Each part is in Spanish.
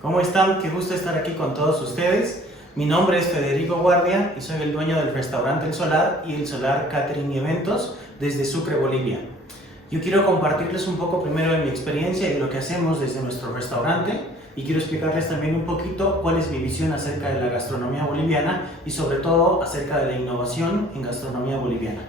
¿Cómo están? Qué gusto estar aquí con todos ustedes. Mi nombre es Federico Guardia y soy el dueño del restaurante El Solar y El Solar Catering y Eventos desde Sucre, Bolivia. Yo quiero compartirles un poco primero de mi experiencia y de lo que hacemos desde nuestro restaurante y quiero explicarles también un poquito cuál es mi visión acerca de la gastronomía boliviana y sobre todo acerca de la innovación en gastronomía boliviana.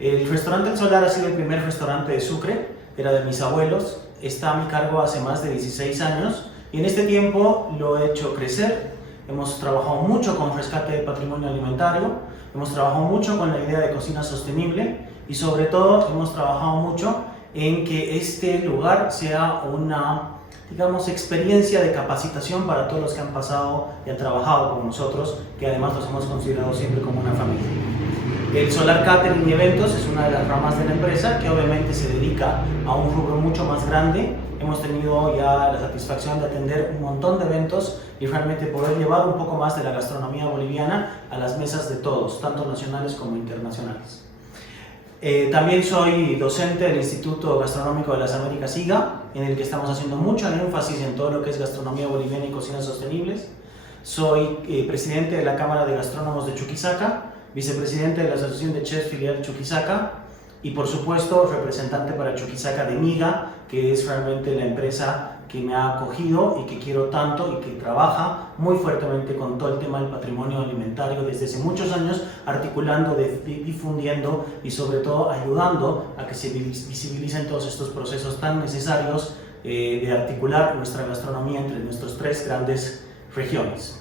El restaurante El Solar ha sido el primer restaurante de Sucre, era de mis abuelos, está a mi cargo hace más de 16 años y en este tiempo lo he hecho crecer. Hemos trabajado mucho con rescate de patrimonio alimentario, hemos trabajado mucho con la idea de cocina sostenible y sobre todo hemos trabajado mucho en que este lugar sea una, digamos, experiencia de capacitación para todos los que han pasado y han trabajado con nosotros, que además los hemos considerado siempre como una familia. El Solar Catering y Eventos es una de las ramas de la empresa que obviamente se dedica a un rubro mucho más grande. Hemos tenido ya la satisfacción de atender un montón de eventos y realmente poder llevar un poco más de la gastronomía boliviana a las mesas de todos, tanto nacionales como internacionales. También soy docente del Instituto Gastronómico de las Américas IGA, en el que estamos haciendo mucho énfasis en todo lo que es gastronomía boliviana y cocinas sostenibles. Soy presidente de la Cámara de Gastrónomos de Chuquisaca, vicepresidente de la Asociación de Chefs Filial Chuquisaca y por supuesto representante para Chuquisaca de MIGA, que es realmente la empresa que me ha acogido y que quiero tanto y que trabaja muy fuertemente con todo el tema del patrimonio alimentario desde hace muchos años, articulando, difundiendo y sobre todo ayudando a que se visibilicen todos estos procesos tan necesarios de articular nuestra gastronomía entre nuestras tres grandes regiones.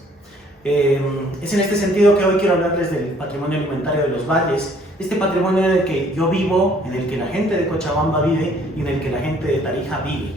Es en este sentido que hoy quiero hablarles del patrimonio alimentario de los valles, este patrimonio en el que yo vivo, en el que la gente de Cochabamba vive y en el que la gente de Tarija vive.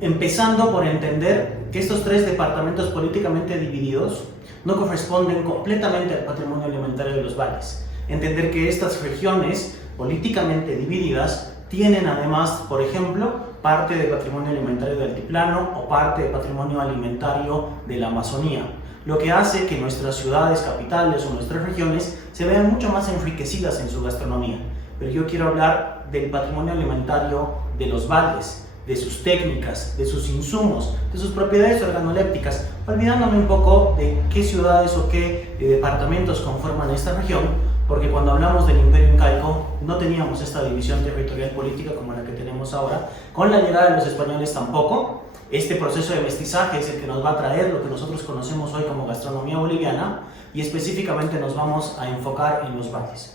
Empezando por entender que estos tres departamentos políticamente divididos no corresponden completamente al patrimonio alimentario de los valles. Entender que estas regiones políticamente divididas tienen además, por ejemplo, parte del patrimonio alimentario del altiplano o parte del patrimonio alimentario de la Amazonía, lo que hace que nuestras ciudades capitales o nuestras regiones se vean mucho más enriquecidas en su gastronomía. Pero yo quiero hablar del patrimonio alimentario de los valles, de sus técnicas, de sus insumos, de sus propiedades organolépticas, olvidándome un poco de qué ciudades o qué departamentos conforman esta región, porque cuando hablamos del Imperio Incaico no teníamos esta división territorial política como la que tenemos ahora. Con la llegada de los españoles tampoco. Este proceso de mestizaje es el que nos va a traer lo que nosotros conocemos hoy como gastronomía boliviana y específicamente nos vamos a enfocar en los valles.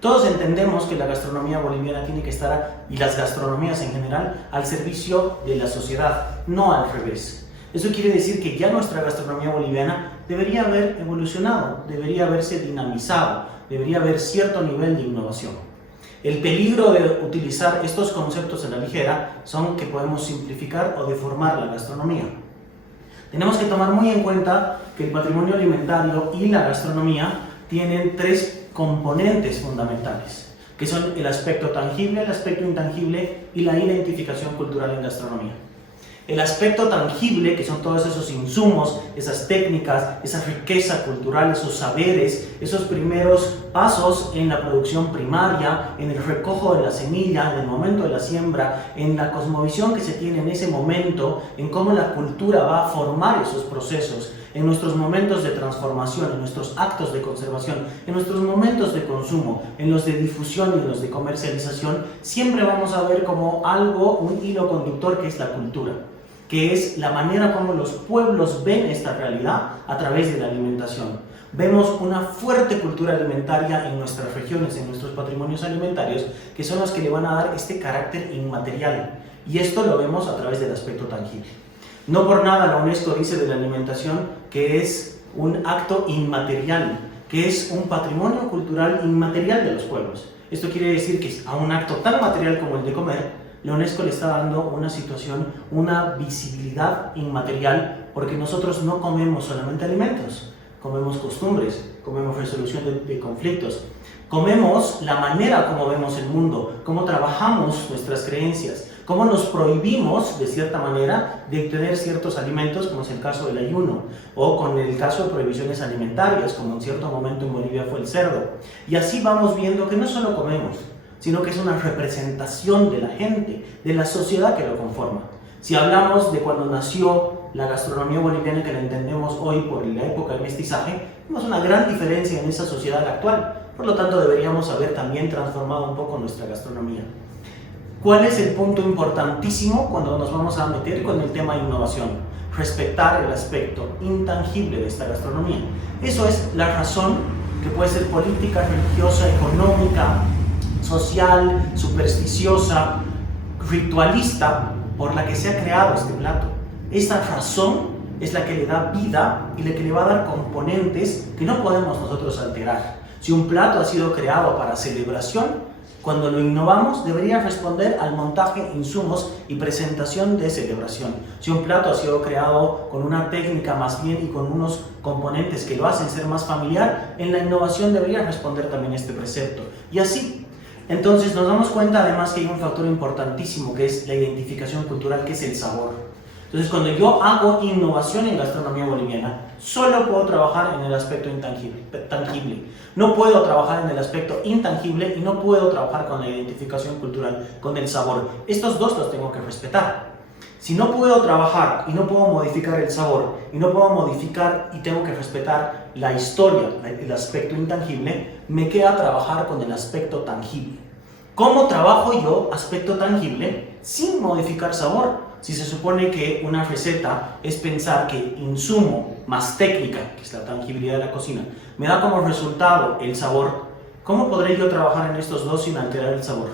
Todos entendemos que la gastronomía boliviana tiene que estar, y las gastronomías en general, al servicio de la sociedad, no al revés. Eso quiere decir que ya nuestra gastronomía boliviana debería haber evolucionado, debería haberse dinamizado, debería haber cierto nivel de innovación. El peligro de utilizar estos conceptos a la ligera son que podemos simplificar o deformar la gastronomía. Tenemos que tomar muy en cuenta que el patrimonio alimentario y la gastronomía tienen tres componentes fundamentales, que son el aspecto tangible, el aspecto intangible y la identificación cultural en gastronomía. El aspecto tangible, que son todos esos insumos, esas técnicas, esa riqueza cultural, esos saberes, esos primeros pasos en la producción primaria, en el recojo de la semilla, en el momento de la siembra, en la cosmovisión que se tiene en ese momento, en cómo la cultura va a formar esos procesos, en nuestros momentos de transformación, en nuestros actos de conservación, en nuestros momentos de consumo, en los de difusión y en los de comercialización, siempre vamos a ver como algo, un hilo conductor que es la cultura, que es la manera como los pueblos ven esta realidad a través de la alimentación. Vemos una fuerte cultura alimentaria en nuestras regiones, en nuestros patrimonios alimentarios, que son los que le van a dar este carácter inmaterial. Y esto lo vemos a través del aspecto tangible. No por nada la UNESCO dice de la alimentación que es un acto inmaterial, que es un patrimonio cultural inmaterial de los pueblos. Esto quiere decir que a un acto tan material como el de comer, la UNESCO le está dando una situación, una visibilidad inmaterial, porque nosotros no comemos solamente alimentos, comemos costumbres, comemos resolución de conflictos, comemos la manera como vemos el mundo, cómo trabajamos nuestras creencias, cómo nos prohibimos, de cierta manera, de obtener ciertos alimentos, como es el caso del ayuno, o con el caso de prohibiciones alimentarias, como en cierto momento en Bolivia fue el cerdo. Y así vamos viendo que no solo comemos, sino que es una representación de la gente, de la sociedad que lo conforma. Si hablamos de cuando nació la gastronomía boliviana que la entendemos hoy por la época del mestizaje, vemos una gran diferencia en esa sociedad actual. Por lo tanto, deberíamos haber también transformado un poco nuestra gastronomía. ¿Cuál es el punto importantísimo cuando nos vamos a meter con el tema de innovación? Respetar el aspecto intangible de esta gastronomía. Eso es la razón que puede ser política, religiosa, económica, social, supersticiosa, ritualista, por la que se ha creado este plato. Esta razón es la que le da vida y la que le va a dar componentes que no podemos nosotros alterar. Si un plato ha sido creado para celebración, cuando lo innovamos, debería responder al montaje, insumos y presentación de celebración. Si un plato ha sido creado con una técnica más bien y con unos componentes que lo hacen ser más familiar, en la innovación debería responder también este precepto. Y así. Entonces nos damos cuenta además que hay un factor importantísimo que es la identificación cultural, que es el sabor. Entonces, cuando yo hago innovación en gastronomía boliviana, solo puedo trabajar en el aspecto tangible. No puedo trabajar en el aspecto intangible y no puedo trabajar con la identificación cultural, con el sabor. Estos dos los tengo que respetar. Si no puedo trabajar y no puedo modificar el sabor, y no puedo modificar y tengo que respetar la historia, el aspecto intangible, me queda trabajar con el aspecto tangible. ¿Cómo trabajo yo aspecto tangible sin modificar sabor? Si se supone que una receta es pensar que insumo más técnica, que es la tangibilidad de la cocina, me da como resultado el sabor, ¿cómo podré yo trabajar en estos dos sin alterar el sabor?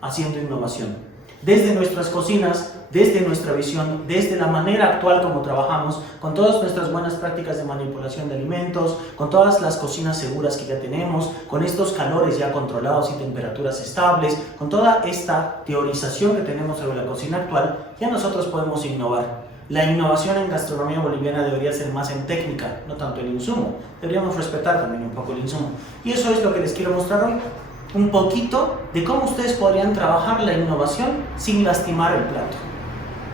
Haciendo innovación. Desde nuestras cocinas, desde nuestra visión, desde la manera actual como trabajamos, con todas nuestras buenas prácticas de manipulación de alimentos, con todas las cocinas seguras que ya tenemos, con estos calores ya controlados y temperaturas estables, con toda esta teorización que tenemos sobre la cocina actual, ya nosotros podemos innovar. La innovación en gastronomía boliviana debería ser más en técnica, no tanto el insumo. Deberíamos respetar también un poco el insumo. Y eso es lo que les quiero mostrar hoy. Un poquito de cómo ustedes podrían trabajar la innovación sin lastimar el plato.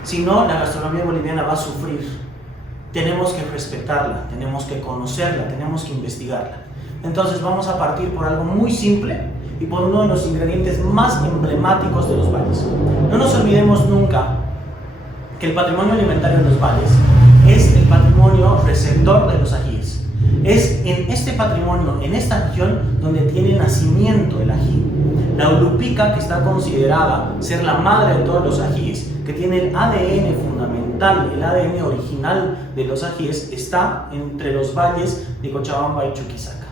Si no, la gastronomía boliviana va a sufrir. Tenemos que respetarla, tenemos que conocerla, tenemos que investigarla. Entonces vamos a partir por algo muy simple y por uno de los ingredientes más emblemáticos de los valles. No nos olvidemos nunca que el patrimonio alimentario de los valles es el patrimonio receptor de los ajíes. Es en este patrimonio, en esta región, donde tiene nacimiento el ají. La Ulupica, que está considerada ser la madre de todos los ajíes, que tiene el ADN fundamental, el ADN original de los ajíes, está entre los valles de Cochabamba y Chuquisaca.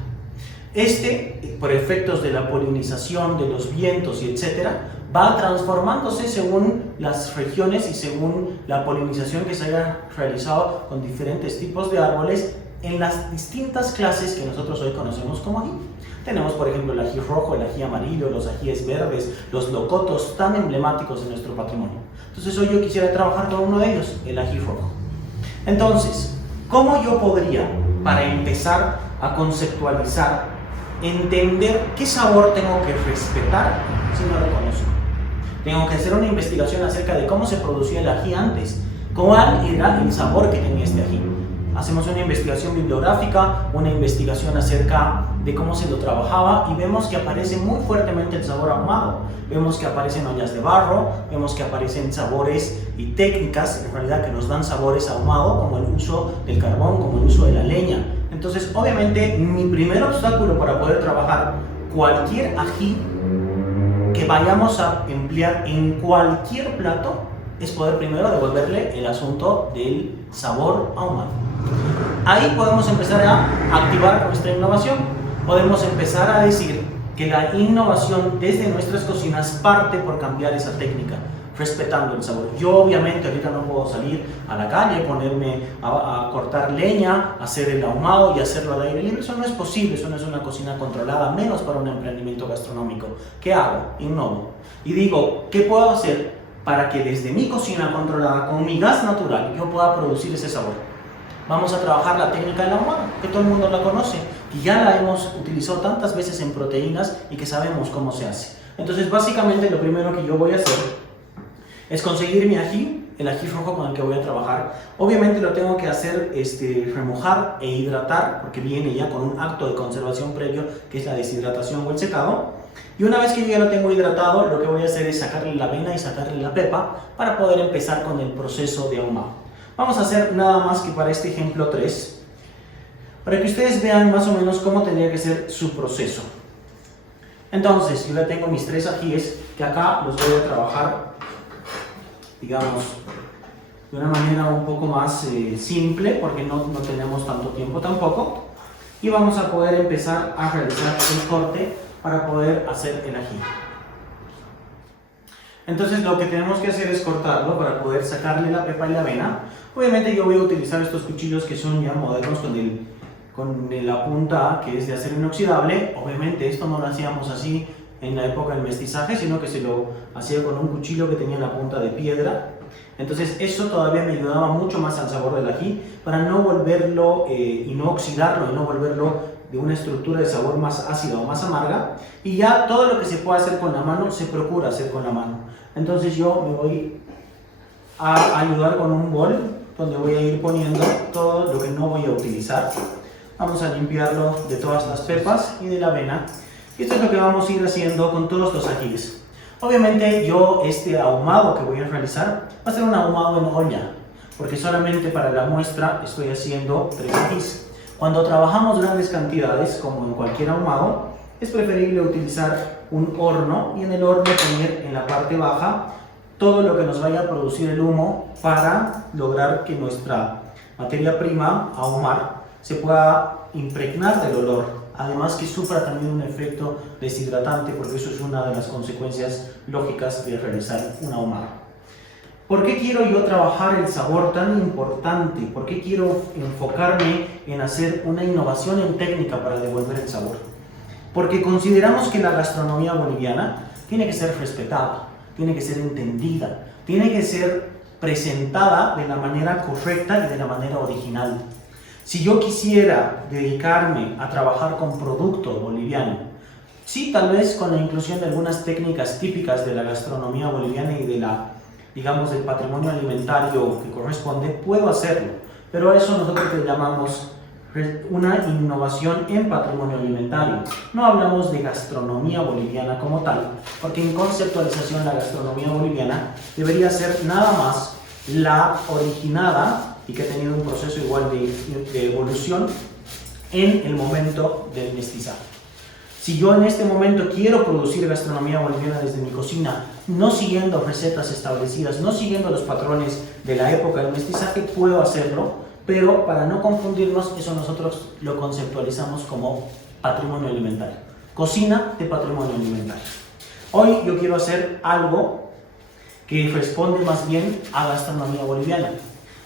Por efectos de la polinización, de los vientos y etcétera, va transformándose según las regiones y según la polinización que se haya realizado con diferentes tipos de árboles en las distintas clases que nosotros hoy conocemos como ají. Tenemos, por ejemplo, el ají rojo, el ají amarillo, los ajíes verdes, los locotos, tan emblemáticos de nuestro patrimonio. Entonces hoy yo quisiera trabajar con uno de ellos, el ají rojo. Entonces, ¿cómo yo podría, para empezar a conceptualizar, entender qué sabor tengo que respetar si no lo conozco? Tengo que hacer una investigación acerca de cómo se producía el ají antes, cuál era el sabor que tenía este ají. Hacemos una investigación bibliográfica, una investigación acerca de cómo se lo trabajaba y vemos que aparece muy fuertemente el sabor ahumado. Vemos que aparecen ollas de barro, vemos que aparecen sabores y técnicas en realidad que nos dan sabores ahumado, como el uso del carbón, como el uso de la leña. Entonces, obviamente, mi primer obstáculo para poder trabajar cualquier ají que vayamos a emplear en cualquier plato es poder primero devolverle el asunto del sabor ahumado. Ahí podemos empezar a activar nuestra innovación. Podemos empezar a decir que la innovación desde nuestras cocinas parte por cambiar esa técnica, respetando el sabor. Yo obviamente ahorita no puedo salir a la calle, ponerme a cortar leña, hacer el ahumado y hacerlo al aire libre. Eso no es posible, eso no es una cocina controlada, menos para un emprendimiento gastronómico. ¿Qué hago? Innovo. Y digo, ¿qué puedo hacer para que desde mi cocina controlada, con mi gas natural, yo pueda producir ese sabor? Vamos a trabajar la técnica del ahumado, que todo el mundo la conoce, que ya la hemos utilizado tantas veces en proteínas y que sabemos cómo se hace. Entonces, básicamente, lo primero que yo voy a hacer es conseguir mi ají, el ají rojo con el que voy a trabajar. Obviamente lo tengo que hacer remojar e hidratar, porque viene ya con un acto de conservación previo, que es la deshidratación o el secado. Y una vez que yo ya lo tengo hidratado, lo que voy a hacer es sacarle la avena y sacarle la pepa para poder empezar con el proceso de ahumado. Vamos a hacer nada más que para este ejemplo 3, para que ustedes vean más o menos cómo tendría que ser su proceso. Entonces, yo ya tengo mis 3 ajíes, que acá los voy a trabajar, digamos, de una manera un poco más simple, porque no tenemos tanto tiempo tampoco. Y vamos a poder empezar a realizar el corte para poder hacer el ají. Entonces lo que tenemos que hacer es cortarlo para poder sacarle la pepa y la avena. Obviamente yo voy a utilizar estos cuchillos que son ya modernos con la punta que es de acero inoxidable. Obviamente esto no lo hacíamos así en la época del mestizaje, sino que se lo hacía con un cuchillo que tenía la punta de piedra. Entonces eso todavía me ayudaba mucho más al sabor del ají, para no volverlo y no oxidarlo y no volverlo de una estructura de sabor más ácida o más amarga. Y ya todo lo que se puede hacer con la mano, se procura hacer con la mano. Entonces yo me voy a ayudar con un bol, donde voy a ir poniendo todo lo que no voy a utilizar. Vamos a limpiarlo de todas las pepas y de la avena. Y esto es lo que vamos a ir haciendo con todos los ajíes. Obviamente yo este ahumado que voy a realizar va a ser un ahumado en olla, porque solamente para la muestra estoy haciendo 3 ajíes. Cuando trabajamos grandes cantidades, como en cualquier ahumado, es preferible utilizar un horno y en el horno poner en la parte baja todo lo que nos vaya a producir el humo para lograr que nuestra materia prima, ahumar, se pueda impregnar del olor. Además que sufra también un efecto deshidratante, porque eso es una de las consecuencias lógicas de realizar un ahumado. ¿Por qué quiero yo trabajar el sabor tan importante? ¿Por qué quiero enfocarme en hacer una innovación en técnica para devolver el sabor? Porque consideramos que la gastronomía boliviana tiene que ser respetada, tiene que ser entendida, tiene que ser presentada de la manera correcta y de la manera original. Si yo quisiera dedicarme a trabajar con producto boliviano, sí, tal vez con la inclusión de algunas técnicas típicas de la gastronomía boliviana y de digamos, del patrimonio alimentario que corresponde, puedo hacerlo. Pero a eso nosotros le llamamos una innovación en patrimonio alimentario. No hablamos de gastronomía boliviana como tal, porque en conceptualización la gastronomía boliviana debería ser nada más la originada y que ha tenido un proceso igual de evolución en el momento del mestizaje. Si yo en este momento quiero producir gastronomía boliviana desde mi cocina, no siguiendo recetas establecidas, no siguiendo los patrones de la época del mestizaje, puedo hacerlo, pero para no confundirnos, eso nosotros lo conceptualizamos como patrimonio alimentario. Cocina de patrimonio alimentario. Hoy yo quiero hacer algo que responde más bien a gastronomía boliviana.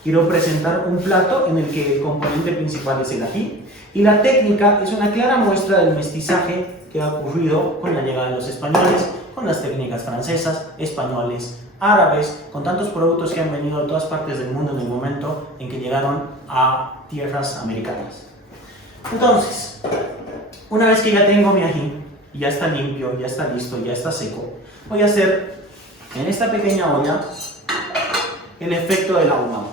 Quiero presentar un plato en el que el componente principal es el ají, y la técnica es una clara muestra del mestizaje que ha ocurrido con la llegada de los españoles, con las técnicas francesas, españoles, árabes, con tantos productos que han venido de todas partes del mundo en el momento en que llegaron a tierras americanas. Entonces, una vez que ya tengo mi ají, ya está limpio, ya está listo, ya está seco, voy a hacer en esta pequeña olla el efecto del ahumado.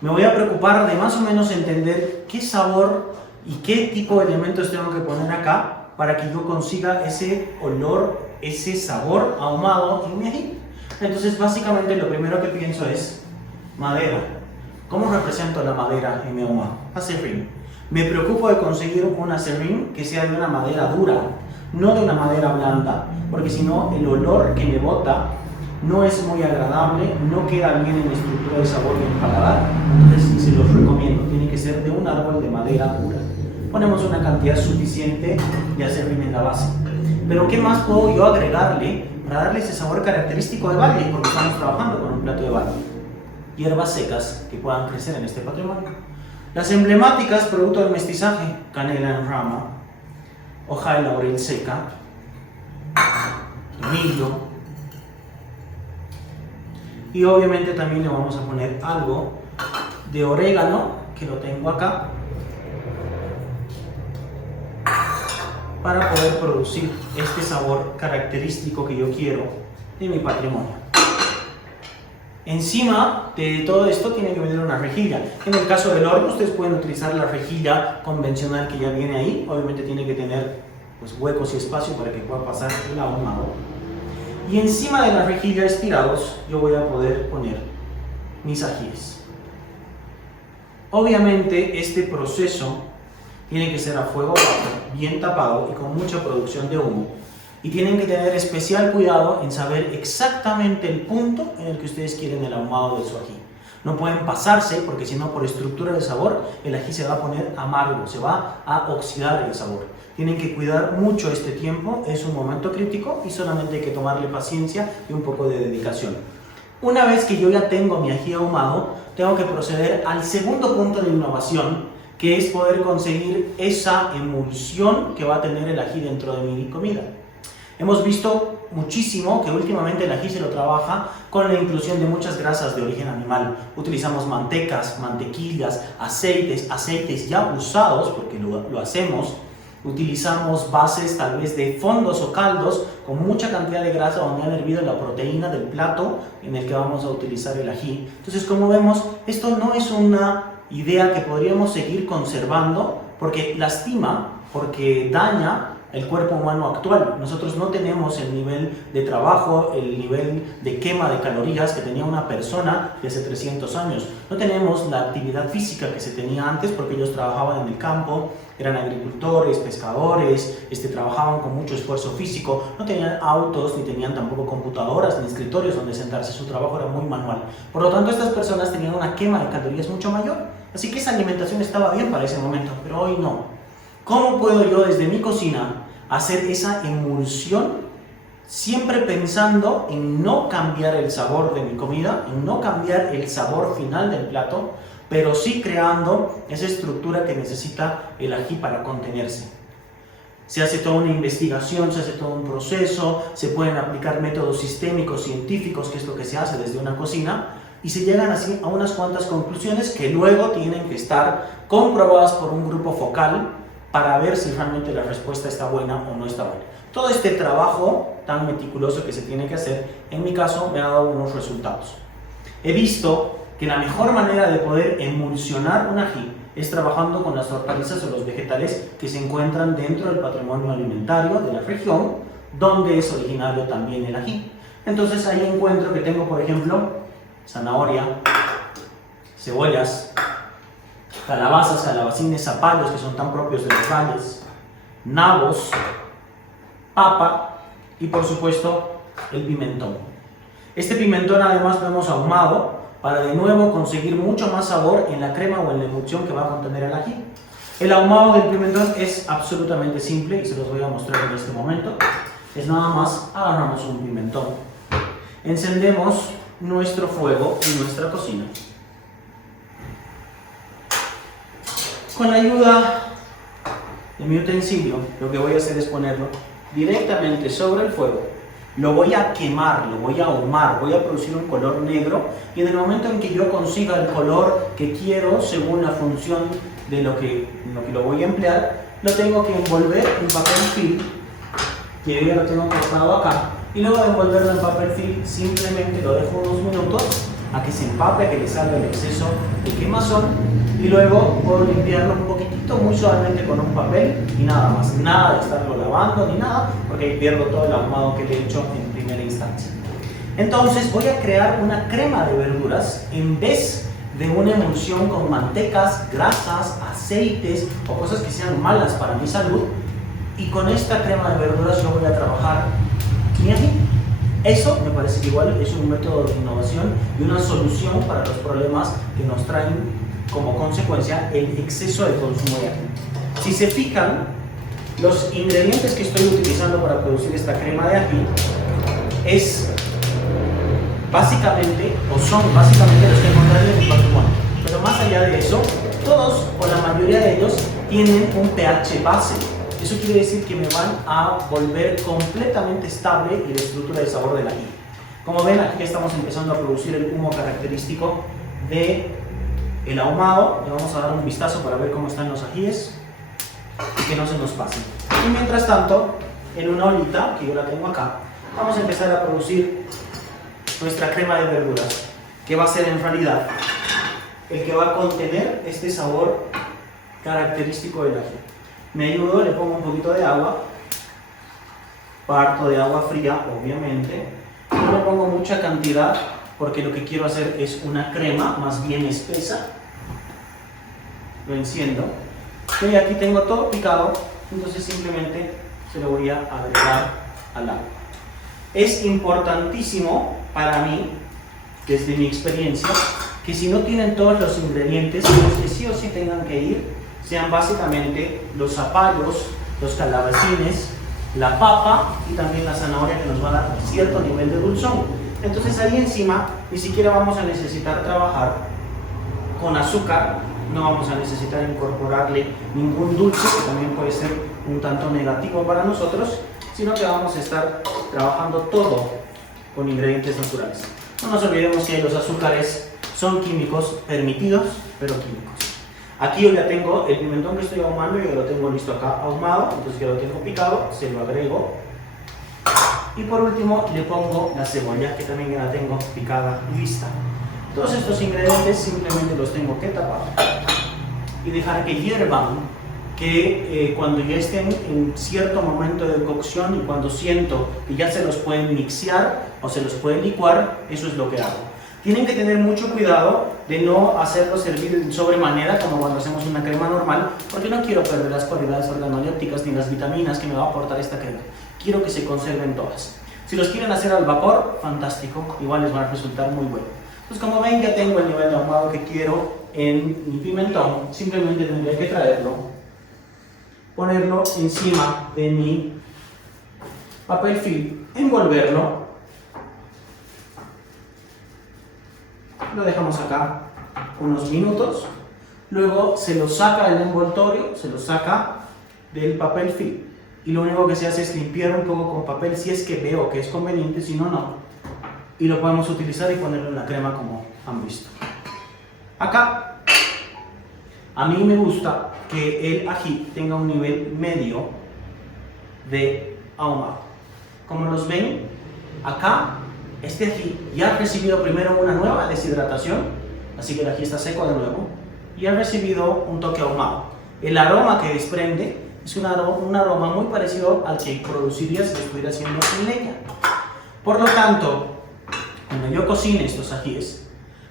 Me voy a preocupar de más o menos entender qué sabor y qué tipo de elementos tengo que poner acá para que yo consiga ese olor, ese sabor ahumado en mi ají. Entonces básicamente lo primero que pienso es madera. ¿Cómo represento la madera en mi ahumado? Aserrín. Me preocupo de conseguir un aserrín que sea de una madera dura, no de una madera blanda, porque si no el olor que me bota no es muy agradable, no queda bien en la estructura de sabor y en paladar. Entonces se los recomiendo, tiene que ser de un árbol de madera dura. Ponemos una cantidad suficiente de aserrín en la base. Pero ¿qué más puedo yo agregarle para darle ese sabor característico de valle? Porque estamos trabajando con un plato de valle. Hierbas secas que puedan crecer en este patrimonio. Las emblemáticas, producto del mestizaje: canela en rama, hoja de laurel seca, tomillo. Y obviamente también le vamos a poner algo de orégano, que lo tengo acá, para poder producir este sabor característico que yo quiero de mi patrimonio. Encima de todo esto tiene que venir una rejilla. En el caso del horno, ustedes pueden utilizar la rejilla convencional que ya viene ahí. Obviamente tiene que tener pues, huecos y espacio para que pueda pasar el ahumado. Y encima de la rejilla, estirados, yo voy a poder poner mis ajíes. Obviamente este proceso tiene que ser a fuego bajo, bien tapado y con mucha producción de humo. Y tienen que tener especial cuidado en saber exactamente el punto en el que ustedes quieren el ahumado de su ají. No pueden pasarse porque si no, por estructura de sabor, el ají se va a poner amargo, se va a oxidar el sabor. Tienen que cuidar mucho este tiempo, es un momento crítico y solamente hay que tomarle paciencia y un poco de dedicación. Una vez que yo ya tengo mi ají ahumado, tengo que proceder al segundo punto de innovación, que es poder conseguir esa emulsión que va a tener el ají dentro de mi comida. Hemos visto muchísimo que últimamente el ají se lo trabaja con la inclusión de muchas grasas de origen animal. Utilizamos mantecas, mantequillas, aceites ya usados, porque lo hacemos. Utilizamos bases tal vez de fondos o caldos con mucha cantidad de grasa donde han hervido la proteína del plato en el que vamos a utilizar el ají. Entonces, como vemos, esto no es una idea que podríamos seguir conservando porque lastima, porque daña el cuerpo humano actual. Nosotros no tenemos el nivel de trabajo, el nivel de quema de calorías que tenía una persona de hace 300 años. No tenemos la actividad física que se tenía antes porque ellos trabajaban en el campo, eran agricultores, pescadores, trabajaban con mucho esfuerzo físico, no tenían autos, ni tenían tampoco computadoras, ni escritorios donde sentarse, su trabajo era muy manual. Por lo tanto, estas personas tenían una quema de calorías mucho mayor, así que esa alimentación estaba bien para ese momento, pero hoy no. ¿Cómo puedo yo desde mi cocina hacer esa emulsión siempre pensando en no cambiar el sabor de mi comida, en no cambiar el sabor final del plato, pero sí creando esa estructura que necesita el ají para contenerse? Se hace toda una investigación, se hace todo un proceso, se pueden aplicar métodos sistémicos, científicos, que es lo que se hace desde una cocina, y se llegan así a unas cuantas conclusiones que luego tienen que estar comprobadas por un grupo focal para ver si realmente la respuesta está buena o no está buena. Todo este trabajo tan meticuloso que se tiene que hacer, en mi caso, me ha dado unos resultados. He visto que la mejor manera de poder emulsionar un ají es trabajando con las hortalizas o los vegetales que se encuentran dentro del patrimonio alimentario de la región, donde es originario también el ají. Entonces ahí encuentro que tengo, por ejemplo, zanahoria, cebollas, calabazas, calabacines, zapallos, que son tan propios de los valles, nabos, papa y por supuesto el pimentón. Este pimentón además lo hemos ahumado para de nuevo conseguir mucho más sabor en la crema o en la emulsión que va a contener el ají. El ahumado del pimentón es absolutamente simple y se los voy a mostrar en este momento. Es nada más, agarramos un pimentón, encendemos nuestro fuego en nuestra cocina. Con la ayuda de mi utensilio, lo que voy a hacer es ponerlo directamente sobre el fuego. Lo voy a quemar, lo voy a ahumar, voy a producir un color negro y en el momento en que yo consiga el color que quiero, según la función de lo que lo voy a emplear, lo tengo que envolver en papel film, que yo ya lo tengo cortado acá, y luego de envolverlo en papel film simplemente lo dejo unos minutos a que se empape, a que le salga el exceso de quemazón y luego puedo limpiarlo un poquitito, muy suavemente con un papel y nada más, nada de estarlo lavando ni nada, porque ahí pierdo todo el ahumado que le he hecho en primera instancia. Entonces voy a crear una crema de verduras en vez de una emulsión con mantecas, grasas, aceites o cosas que sean malas para mi salud, y con esta crema de verduras yo voy a trabajar mi ají. Eso me parece que igual es un método de innovación y una solución para los problemas que nos traen como consecuencia el exceso de consumo de ají. Si se fijan, los ingredientes que estoy utilizando para producir esta crema de ají es básicamente, o son básicamente los que encontraré en mi patrimonio. Pero más allá de eso, todos o la mayoría de ellos tienen un pH base. Eso quiere decir que me van a volver completamente estable y la estructura de sabor del ají. Como ven, aquí estamos empezando a producir el humo característico del ahumado. Le vamos a dar un vistazo para ver cómo están los ajíes y que no se nos pasen. Y mientras tanto, en una ollita, que yo la tengo acá, vamos a empezar a producir nuestra crema de verduras, que va a ser en realidad el que va a contener este sabor característico del ají. Me ayudo, le pongo un poquito de agua, parto de agua fría, obviamente, no le pongo mucha cantidad porque lo que quiero hacer es una crema más bien espesa. Lo enciendo. Y aquí tengo todo picado, entonces simplemente se lo voy a agregar al agua. Es importantísimo para mí, desde mi experiencia, que si no tienen todos los ingredientes, los que sí o sí tengan que ir, sean básicamente los zapallos, los calabacines, la papa y también la zanahoria, que nos va a dar cierto nivel de dulzón. Entonces ahí encima ni siquiera vamos a necesitar trabajar con azúcar, no vamos a necesitar incorporarle ningún dulce, que también puede ser un tanto negativo para nosotros, sino que vamos a estar trabajando todo con ingredientes naturales. No nos olvidemos que los azúcares son químicos permitidos, pero químicos. Aquí yo ya tengo el pimentón que estoy ahumando, yo lo tengo listo acá ahumado, entonces ya lo tengo picado, se lo agrego. Y por último le pongo la cebolla, que también ya la tengo picada y lista. Todos estos ingredientes simplemente los tengo que tapar y dejar que hiervan, que cuando ya estén en cierto momento de cocción y cuando siento que ya se los pueden mixear o se los pueden licuar, eso es lo que hago. Tienen que tener mucho cuidado de no hacerlo servir de sobremanera como cuando hacemos una crema normal, porque no quiero perder las cualidades organolépticas ni las vitaminas que me va a aportar esta crema. Quiero que se conserven todas. Si los quieren hacer al vapor, fantástico, igual les va a resultar muy bueno. Pues como ven, ya tengo el nivel de ahumado que quiero en mi pimentón. Simplemente tendré que traerlo, ponerlo encima de mi papel film, envolverlo. Lo dejamos acá unos minutos. Luego se lo saca del envoltorio, se lo saca del papel film. Y lo único que se hace es limpiar un poco con papel si es que veo que es conveniente, si no, no. Y lo podemos utilizar y ponerlo en la crema como han visto. Acá, a mí me gusta que el ají tenga un nivel medio de ahumado. Como los ven, acá este ají ya ha recibido primero una nueva deshidratación, así que el ají está seco de nuevo, y ha recibido un toque ahumado. El aroma que desprende es un aroma muy parecido al que produciría si lo estuviera haciendo en leña. Por lo tanto, cuando yo cocine estos ajíes,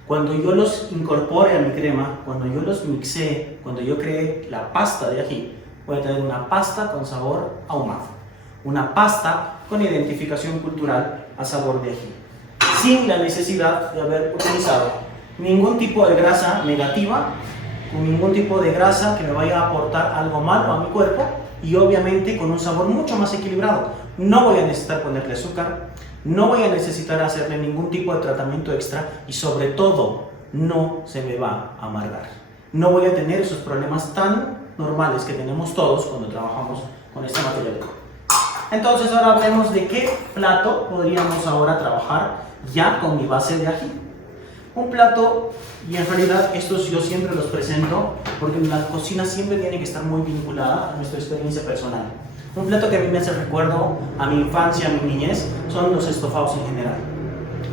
cuando yo los incorpore a mi crema, cuando yo los mixee, cuando yo cree la pasta de ají, voy a tener una pasta con sabor ahumado, una pasta con identificación cultural a sabor de ají, sin la necesidad de haber utilizado ningún tipo de grasa negativa, con ningún tipo de grasa que me vaya a aportar algo malo a mi cuerpo, y obviamente con un sabor mucho más equilibrado. No voy a necesitar ponerle azúcar, no voy a necesitar hacerle ningún tipo de tratamiento extra, y sobre todo no se me va a amargar. No voy a tener esos problemas tan normales que tenemos todos cuando trabajamos con este material. Entonces ahora hablemos de qué plato podríamos ahora trabajar ya con mi base de ají. Un plato, y en realidad estos yo siempre los presento porque la cocina siempre tiene que estar muy vinculada a nuestra experiencia personal. Un plato que a mí me hace recuerdo a mi infancia, a mi niñez, son los estofados en general.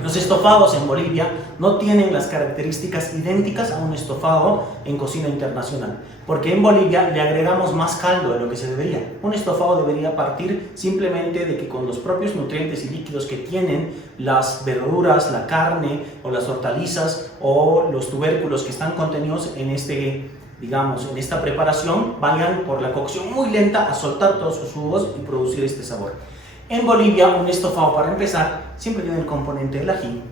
Los estofados en Bolivia no tienen las características idénticas a un estofado en cocina internacional, porque en Bolivia le agregamos más caldo de lo que se debería. Un estofado debería partir simplemente de que con los propios nutrientes y líquidos que tienen las verduras, la carne o las hortalizas o los tubérculos que están contenidos en en esta preparación, vayan por la cocción muy lenta a soltar todos sus jugos y producir este sabor. En Bolivia, un estofado, para empezar, siempre tiene el componente del ají.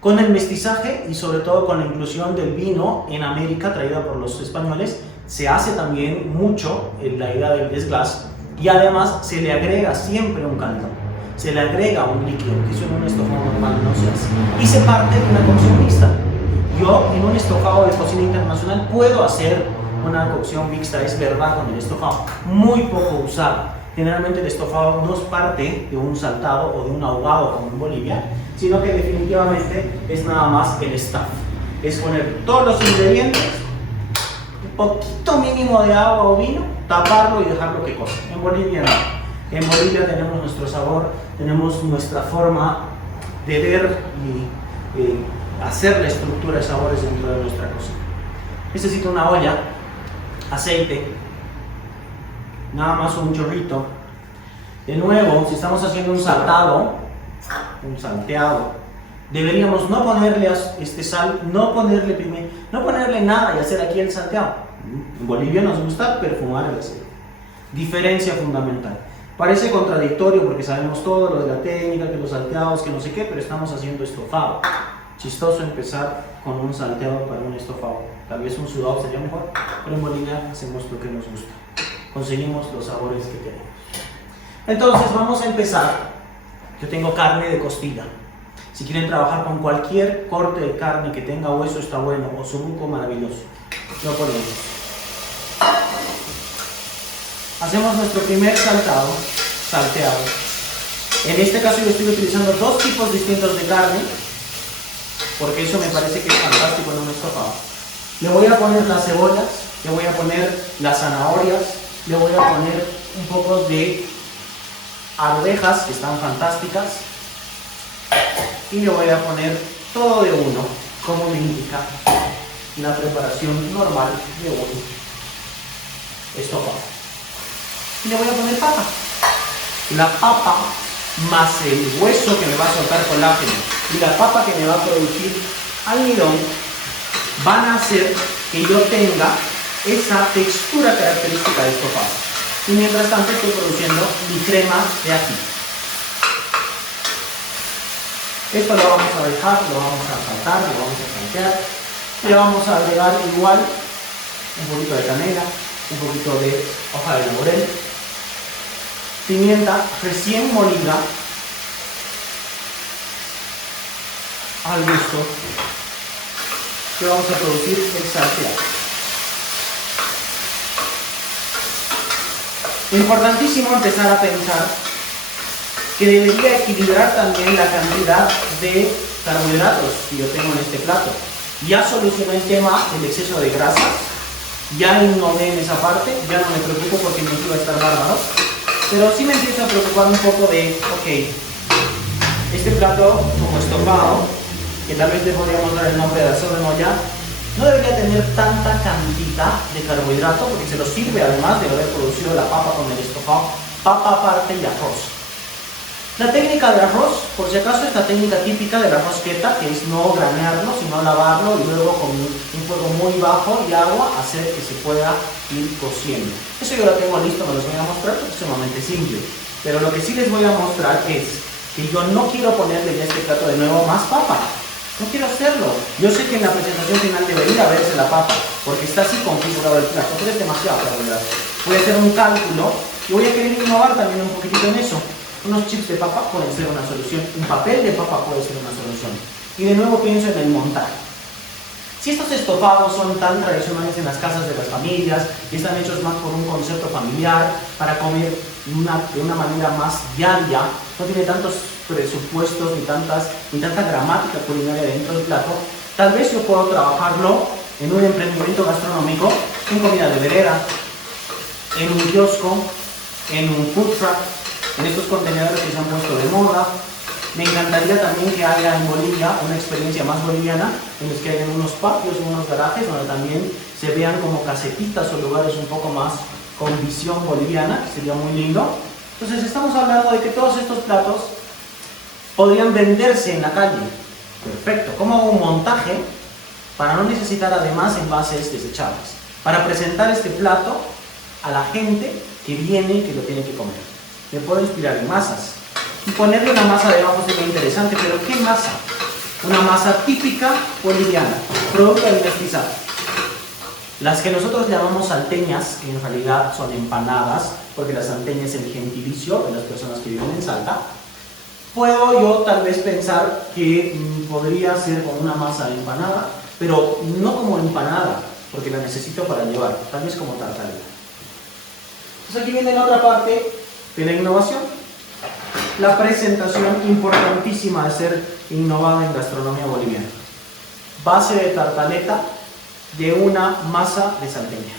Con el mestizaje y sobre todo con la inclusión del vino en América, traída por los españoles, se hace también mucho la idea del desglace, y además se le agrega siempre un caldo, se le agrega un líquido, que eso en un estofado normal no se hace, y se parte de una cocción mixta. Yo en un estofado de cocina internacional puedo hacer una cocción mixta, es verdad, con el estofado, muy poco usado. Generalmente el estofado no es parte de un saltado o de un ahogado como en Bolivia, sino que definitivamente es nada más el staff. Es poner todos los ingredientes, un poquito mínimo de agua o vino, taparlo y dejarlo que cosa. En Bolivia no. En Bolivia tenemos nuestro sabor, tenemos nuestra forma de ver y hacer la estructura de sabores dentro de nuestra cocina. Necesito una olla, aceite, nada más un chorrito. De nuevo, si estamos haciendo un salteado, Deberíamos no ponerle sal, no ponerle pimienta, no ponerle nada y hacer aquí el salteado. En Bolivia nos gusta perfumar el aceite. Diferencia fundamental. Parece contradictorio porque sabemos todo lo de la técnica, que los salteados, que no sé qué, pero estamos haciendo estofado. Chistoso empezar con un salteado para un estofado. Tal vez un sudado sería mejor, pero en Bolivia hacemos lo que nos gusta. Conseguimos los sabores que queremos. Entonces vamos a empezar. Yo tengo carne de costilla. Si quieren trabajar con cualquier corte de carne que tenga hueso está bueno, o osobuco maravilloso. Lo ponemos. Hacemos nuestro primer salteado. En este caso yo estoy utilizando dos tipos distintos de carne, porque eso me parece que es fantástico en un estofado. Le voy a poner las cebollas, le voy a poner las zanahorias, le voy a poner un poco de arvejas que están fantásticas y le voy a poner todo de uno, como me indica la preparación normal de un estofado. Y le voy a poner papa. La papa más el hueso que me va a soltar colágeno y la papa que me va a producir almidón van a hacer que yo tenga esa textura característica de estofado. Y mientras tanto estoy produciendo mi crema de ají. Esto lo vamos a dejar, lo vamos a saltar, lo vamos a saltear. Y le vamos a agregar igual un poquito de canela, un poquito de hoja de laurel, pimienta recién molida al gusto, que vamos a producir el salteado. Importantísimo empezar a pensar que debería equilibrar también la cantidad de carbohidratos que yo tengo en este plato. Ya solucioné el tema del exceso de grasas, ya innové en esa parte, ya no me preocupo porque mi hijo va a estar bárbaro, pero sí me empiezo a preocupar un poco de, ok, este plato como estofado, que tal vez le podríamos dar el nombre de asado de olla, no debería tener tanta cantidad de carbohidrato porque se lo sirve además de haber producido la papa con el estofado, papa aparte y arroz. La técnica de arroz, por si acaso, es la técnica típica del arroz queta, que es no granearlo, sino lavarlo y luego con un fuego muy bajo y agua hacer que se pueda ir cociendo. Eso yo lo tengo listo, me lo voy a mostrar porque es sumamente simple. Pero lo que sí les voy a mostrar es que yo no quiero ponerle ya este plato de nuevo más papa. No quiero hacerlo. Yo sé que en la presentación final debería verse la papa, porque está así configurado el plato, pero es demasiado carbohidrato. Voy a hacer un cálculo y voy a querer innovar también un poquitito en eso. Unos chips de papa pueden ser una solución, un papel de papa puede ser una solución. Y de nuevo pienso en el montaje. Si estos estofados son tan tradicionales en las casas de las familias y están hechos más por un concepto familiar, para comer de una manera más diaria, no tiene tantos presupuestos ni tanta gramática culinaria dentro del plato, tal vez yo puedo trabajarlo en un emprendimiento gastronómico, en comida de vereda, en un kiosco, en un food truck, en estos contenedores que se han puesto de moda. Me encantaría también que haya en Bolivia una experiencia más boliviana, en los que hayan unos patios y unos garajes donde también se vean como casetitas o lugares un poco más con visión boliviana, que sería muy lindo. Entonces estamos hablando de que todos estos platos podrían venderse en la calle. Perfecto. ¿Cómo hago un montaje para no necesitar además envases desechables? Para presentar este plato a la gente que viene y que lo tiene que comer. Me puedo inspirar en masas. Y ponerle una masa debajo sería interesante, pero ¿qué masa? Una masa típica boliviana, producto del mestizaje. Las que nosotros llamamos salteñas, que en realidad son empanadas, porque la salteña es el gentilicio de las personas que viven en Salta, puedo yo tal vez pensar que podría ser con una masa de empanada, pero no como empanada, porque la necesito para llevar, tal vez como tartaleta. Entonces aquí viene la otra parte de la innovación. La presentación importantísima de ser innovada en gastronomía boliviana. Base de tartaleta de una masa de salteña.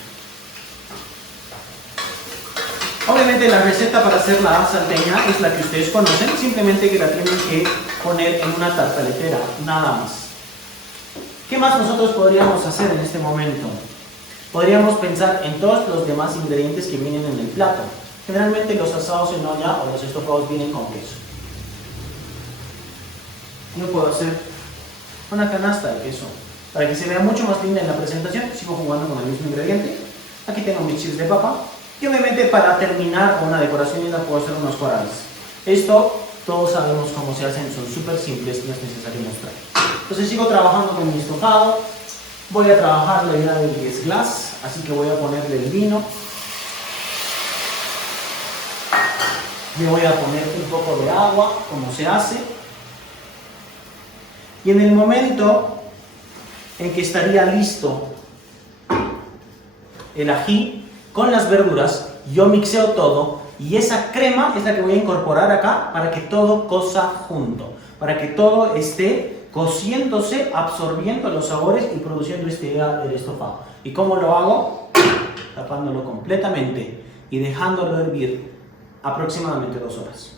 Obviamente la receta para hacer la salteña es la que ustedes conocen, simplemente que la tienen que poner en una tartaletera, nada más. ¿Qué más nosotros podríamos hacer en este momento? Podríamos pensar en todos los demás ingredientes que vienen en el plato. Generalmente los asados en olla o los estofados vienen con queso. yo puedo hacer una canasta de queso. Para que se vea mucho más linda en la presentación, sigo jugando con el mismo ingrediente. Aquí tengo mis chips de papa. Y obviamente para terminar con una decoración linda puedo hacer unos corales. Esto todos sabemos cómo se hacen, son súper simples, no es necesario mostrar. Entonces sigo trabajando con mi estofado. Voy a trabajar la idea del guest glass, así que voy a ponerle el vino. Le voy a poner un poco de agua, como se hace. Y en el momento en que estaría listo el ají con las verduras, yo mixeo todo y esa crema es la que voy a incorporar acá para que todo cosa junto, para que todo esté cociéndose, absorbiendo los sabores y produciendo esta idea del estofado. ¿Y cómo lo hago? Tapándolo completamente y dejándolo hervir aproximadamente 2 horas.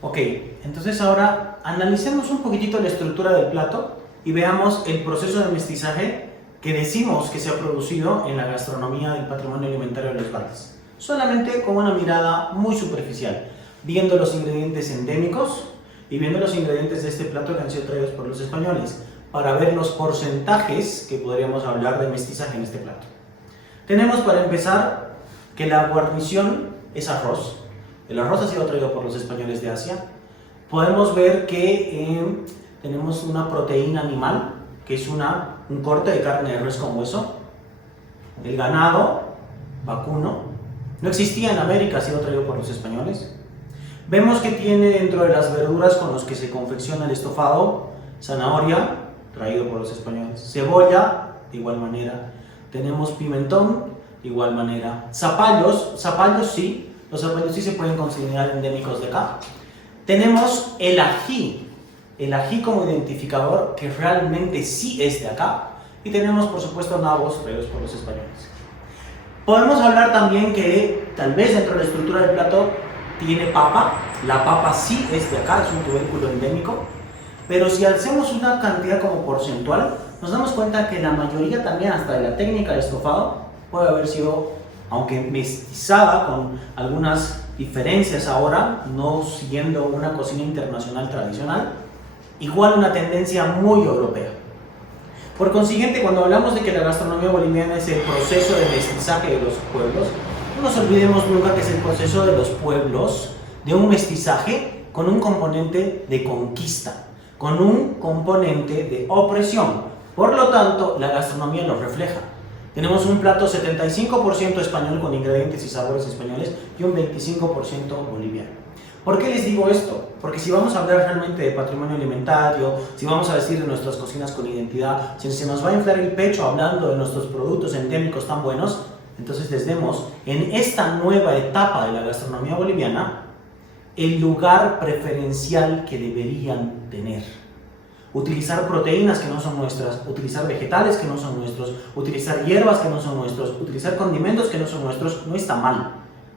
Ok, entonces ahora analicemos un poquitito la estructura del plato y veamos el proceso de mestizaje que decimos que se ha producido en la gastronomía del patrimonio alimentario de los Valles. Solamente con una mirada muy superficial, viendo los ingredientes endémicos y viendo los ingredientes de este plato que han sido traídos por los españoles, para ver los porcentajes que podríamos hablar de mestizaje en este plato. Tenemos para empezar que la guarnición es arroz. El arroz ha sido traído por los españoles de Asia. Podemos ver que tenemos una proteína animal, que es un corte de carne de res con hueso. El ganado vacuno no existía en América, ha sido traído por los españoles. Vemos que tiene dentro de las verduras con los que se confecciona el estofado, zanahoria, traído por los españoles, cebolla, de igual manera. Tenemos pimentón, de igual manera. Zapallos sí. Los zapallos sí se pueden considerar endémicos de acá. Tenemos el ají como identificador que realmente sí es de acá. Y tenemos por supuesto nabos traídos por los españoles. Podemos hablar también que tal vez dentro de la estructura del plato tiene papa. La papa sí es de acá, es un tubérculo endémico. Pero si hacemos una cantidad como porcentual, nos damos cuenta que la mayoría también, hasta de la técnica de estofado, puede haber sido, aunque mestizada con algunas diferencias ahora, no siguiendo una cocina internacional tradicional, igual una tendencia muy europea. Por consiguiente, cuando hablamos de que la gastronomía boliviana es el proceso de mestizaje de los pueblos, no nos olvidemos nunca que es el proceso de los pueblos de un mestizaje con un componente de conquista, con un componente de opresión. Por lo tanto, la gastronomía lo refleja. Tenemos un plato 75% español con ingredientes y sabores españoles y un 25% boliviano. ¿Por qué les digo esto? Porque si vamos a hablar realmente de patrimonio alimentario, si vamos a decir de nuestras cocinas con identidad, si se nos va a inflar el pecho hablando de nuestros productos endémicos tan buenos, entonces les demos en esta nueva etapa de la gastronomía boliviana el lugar preferencial que deberían tener. Utilizar proteínas que no son nuestras, utilizar vegetales que no son nuestros, utilizar hierbas que no son nuestros, utilizar condimentos que no son nuestros, no está mal.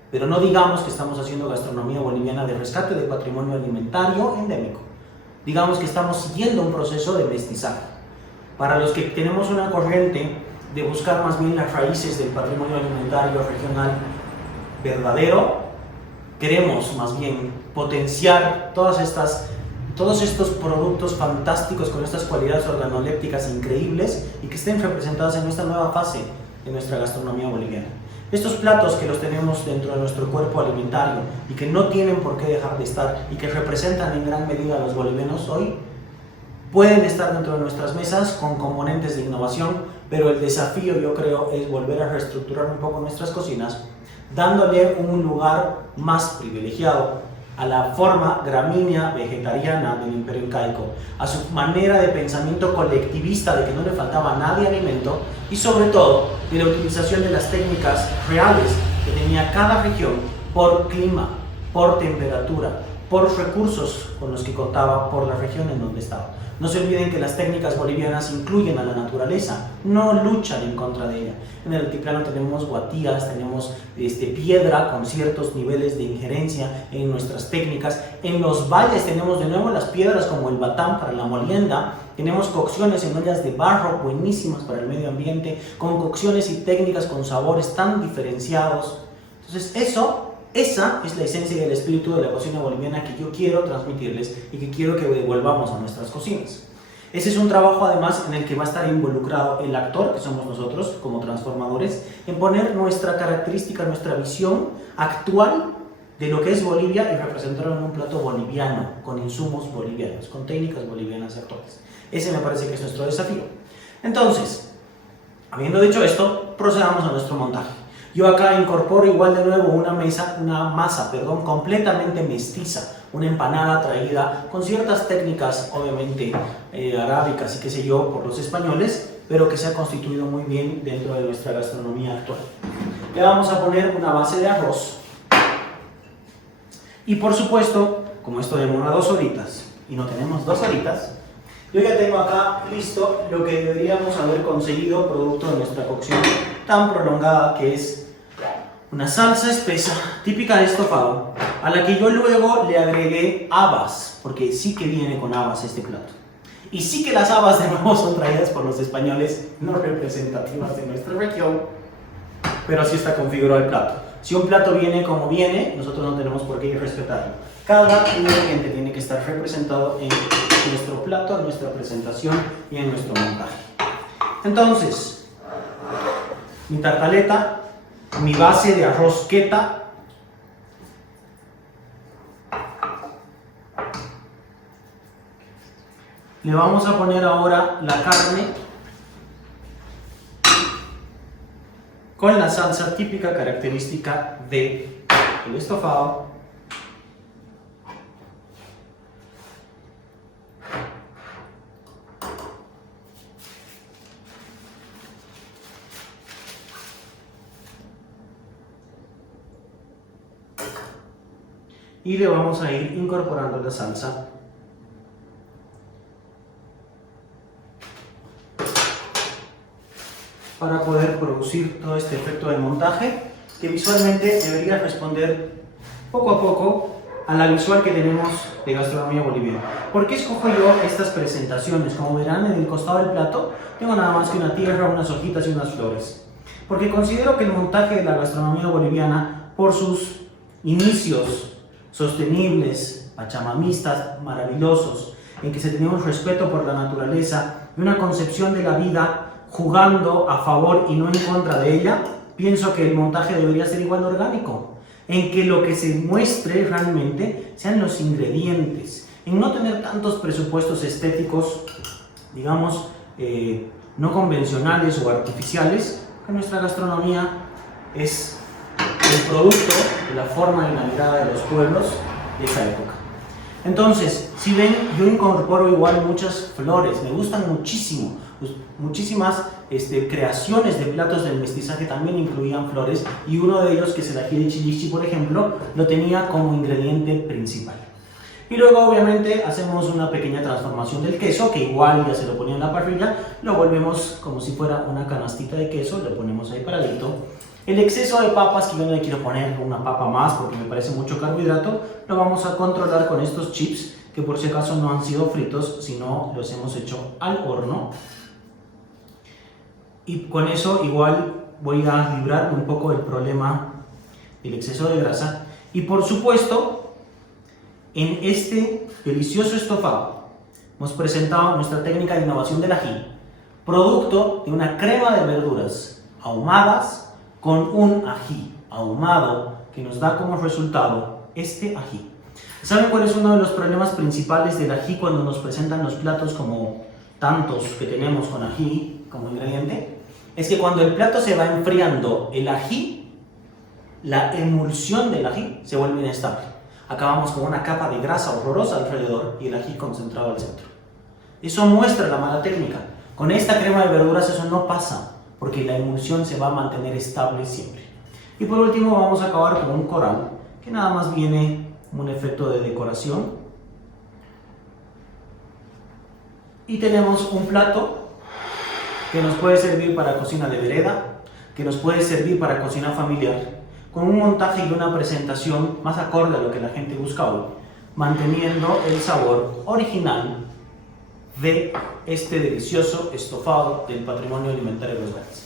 Pero no digamos que estamos haciendo gastronomía boliviana de rescate de patrimonio alimentario endémico. Digamos que estamos siguiendo un proceso de mestizaje. Para los que tenemos una corriente de buscar más bien las raíces del patrimonio alimentario regional verdadero, queremos más bien potenciar todos estos productos fantásticos con estas cualidades organolépticas increíbles y que estén representados en esta nueva fase de nuestra gastronomía boliviana. Estos platos que los tenemos dentro de nuestro cuerpo alimentario y que no tienen por qué dejar de estar y que representan en gran medida a los bolivianos hoy, pueden estar dentro de nuestras mesas con componentes de innovación, pero el desafío, yo creo, es volver a reestructurar un poco nuestras cocinas, dándole un lugar más privilegiado a la forma gramínea vegetariana del imperio incaico, a su manera de pensamiento colectivista de que no le faltaba a nadie alimento y sobre todo de la utilización de las técnicas reales que tenía cada región por clima, por temperatura, por recursos con los que contaba, por la región en donde estaba. No se olviden que las técnicas bolivianas incluyen a la naturaleza, no luchan en contra de ella. En el altiplano tenemos guatías, tenemos piedra con ciertos niveles de injerencia en nuestras técnicas. En los valles tenemos de nuevo las piedras como el batán para la molienda. Tenemos cocciones en ollas de barro buenísimas para el medio ambiente, con cocciones y técnicas con sabores tan diferenciados. Entonces eso Esa es la esencia y el espíritu de la cocina boliviana que yo quiero transmitirles y que quiero que devolvamos a nuestras cocinas. Ese es un trabajo además en el que va a estar involucrado el actor, que somos nosotros como transformadores, en poner nuestra característica, nuestra visión actual de lo que es Bolivia y representarlo en un plato boliviano, con insumos bolivianos, con técnicas bolivianas actuales. Ese me parece que es nuestro desafío. Entonces, habiendo dicho esto, procedamos a nuestro montaje. Yo acá incorporo igual de nuevo una masa completamente mestiza, una empanada traída con ciertas técnicas, obviamente arábicas y qué sé yo, por los españoles, pero que se ha constituido muy bien dentro de nuestra gastronomía actual. Le vamos a poner una base de arroz y por supuesto, como esto demora 2 horitas y no tenemos 2 horitas, yo ya tengo acá listo lo que deberíamos haber conseguido producto de nuestra cocción tan prolongada, que es una salsa espesa típica de estofado, a la que yo luego le agregué habas, porque sí que viene con habas este plato. Y sí que las habas de nuevo son traídas por los españoles, no representativas de nuestra región, pero así está configurado el plato. Si un plato viene como viene, nosotros no tenemos por qué respetarlo. Cada ingrediente tiene que estar representado en nuestro plato, en nuestra presentación y en nuestro montaje. Entonces, mi tartaleta, mi base de arroz queta, le vamos a poner ahora la carne con la salsa típica característica del estofado. Y le vamos a ir incorporando la salsa para poder producir todo este efecto de montaje que visualmente debería responder poco a poco a la visual que tenemos de gastronomía boliviana. ¿Por qué escojo yo estas presentaciones? Como verán, en el costado del plato tengo nada más que una tierra, unas hojitas y unas flores, porque considero que el montaje de la gastronomía boliviana, por sus inicios sostenibles, pachamamistas, maravillosos, en que se tenía un respeto por la naturaleza y una concepción de la vida jugando a favor y no en contra de ella, pienso que el montaje debería ser igual de orgánico, en que lo que se muestre realmente sean los ingredientes, en no tener tantos presupuestos estéticos, digamos, no convencionales o artificiales, que nuestra gastronomía es el producto de la forma y la mirada de los pueblos de esa época. Entonces, si ven, yo incorporo igual muchas flores, me gustan muchísimo. Muchísimas creaciones de platos del mestizaje también incluían flores, y uno de ellos, que es el ají de chilichi, por ejemplo, lo tenía como ingrediente principal. Y luego obviamente hacemos una pequeña transformación del queso, que igual ya se lo ponía en la parrilla, lo volvemos como si fuera una canastita de queso, lo ponemos ahí paradito. El exceso de papas, que yo no le quiero poner una papa más porque me parece mucho carbohidrato, lo vamos a controlar con estos chips, que por si acaso no han sido fritos, sino los hemos hecho al horno. Y con eso igual voy a librar un poco el problema del exceso de grasa. Y por supuesto, en este delicioso estofado hemos presentado nuestra técnica de innovación del ají, producto de una crema de verduras ahumadas con un ají ahumado que nos da como resultado este ají. ¿Saben cuál es uno de los problemas principales del ají cuando nos presentan los platos como tantos que tenemos con ají como ingrediente? Es que cuando el plato se va enfriando, el ají, la emulsión del ají se vuelve inestable. Acabamos con una capa de grasa horrorosa alrededor y el ají concentrado al centro. Eso muestra la mala técnica. Con esta crema de verduras eso no pasa, porque la emulsión se va a mantener estable siempre. Y por último vamos a acabar con un coral, que nada más viene como un efecto de decoración. Y tenemos un plato que nos puede servir para cocina de vereda, que nos puede servir para cocina familiar, con un montaje y una presentación más acorde a lo que la gente busca hoy, manteniendo el sabor original de este delicioso estofado del patrimonio alimentario de los Gares.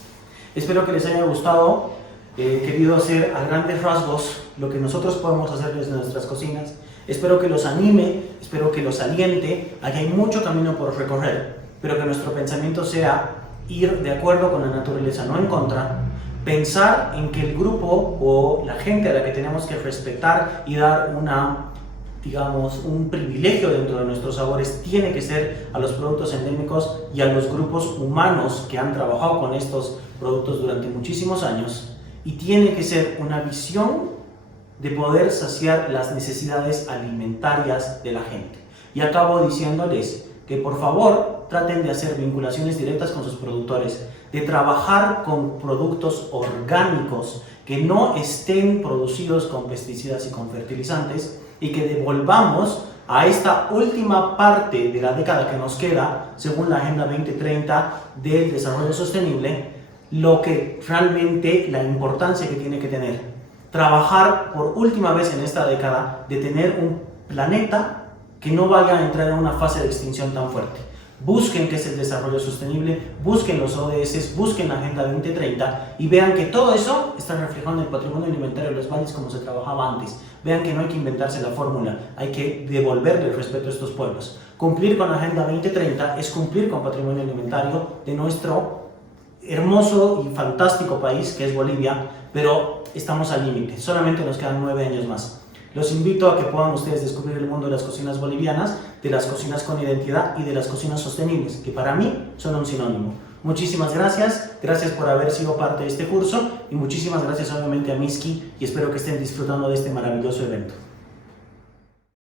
Espero que les haya gustado He querido hacer a grandes rasgos lo que nosotros podemos hacer desde nuestras cocinas. Espero que los anime, espero que los aliente. Aquí hay mucho camino por recorrer, pero que nuestro pensamiento sea ir de acuerdo con la naturaleza, no en contra. Pensar en que el grupo o la gente a la que tenemos que respetar y dar un privilegio dentro de nuestros sabores tiene que ser a los productos endémicos y a los grupos humanos que han trabajado con estos productos durante muchísimos años, y tiene que ser una visión de poder saciar las necesidades alimentarias de la gente. Y acabo diciéndoles que por favor traten de hacer vinculaciones directas con sus productores, de trabajar con productos orgánicos que no estén producidos con pesticidas y con fertilizantes, y que devolvamos a esta última parte de la década que nos queda, según la Agenda 2030 del Desarrollo Sostenible, lo que realmente, la importancia que tiene que tener. Trabajar por última vez en esta década de tener un planeta que no vaya a entrar en una fase de extinción tan fuerte. Busquen qué es el desarrollo sostenible, busquen los ODS, busquen la Agenda 2030 y vean que todo eso está reflejado en el patrimonio alimentario de los valles como se trabajaba antes. Vean que no hay que inventarse la fórmula, hay que devolverle el respeto a estos pueblos. Cumplir con la Agenda 2030 es cumplir con patrimonio alimentario de nuestro hermoso y fantástico país que es Bolivia, pero estamos al límite, solamente nos quedan 9 años más. Los invito a que puedan ustedes descubrir el mundo de las cocinas bolivianas, de las cocinas con identidad y de las cocinas sostenibles, que para mí son un sinónimo. Muchísimas gracias por haber sido parte de este curso y muchísimas gracias obviamente a Miski, y espero que estén disfrutando de este maravilloso evento.